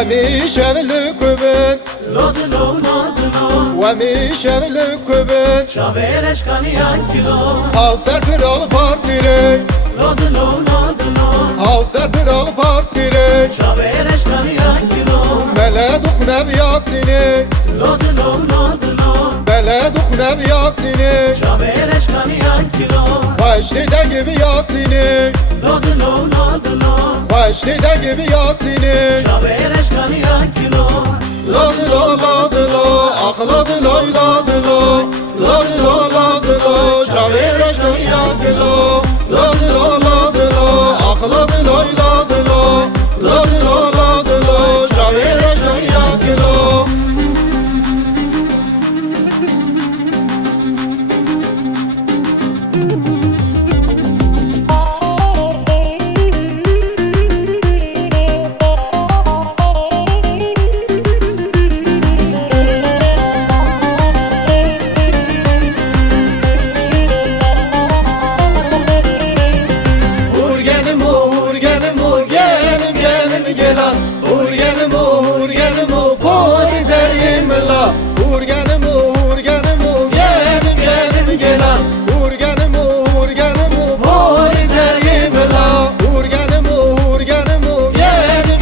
ومیشه کبن لودلو نادلو ومیشه کبن شاورش کنی کیلو Al ser pral parsire لودلو نادلو Al ser pral parsire شاورش کنی کیلو Mele dukhne biyasine لودلو نادلو Mele dukhne biyasine شاورش کنی کیلو Khoshti de gibi yasine لودلو نادلو Khoshti de gibi yasine شاورش کنی کیلو Ladilo ladilo Akladilo ladilo Ladilo ladilo Çavireş kıyakilo Ladilo ladilo Akladilo ladilo Ladilo ladilo Çavireş kıyakilo Gelan urgenim o pori zerim la urgenim genim gelan urgenim o pori zerim la urgenim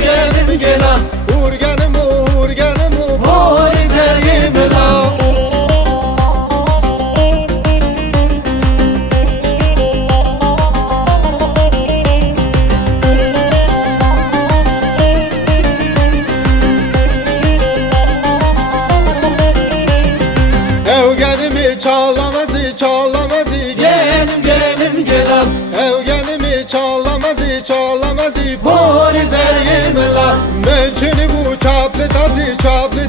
genim gelan urgenim o pori zerim la Çalamazı gelim gelam Evgenimi çalamazı pori zerim la Mençini bu çaplı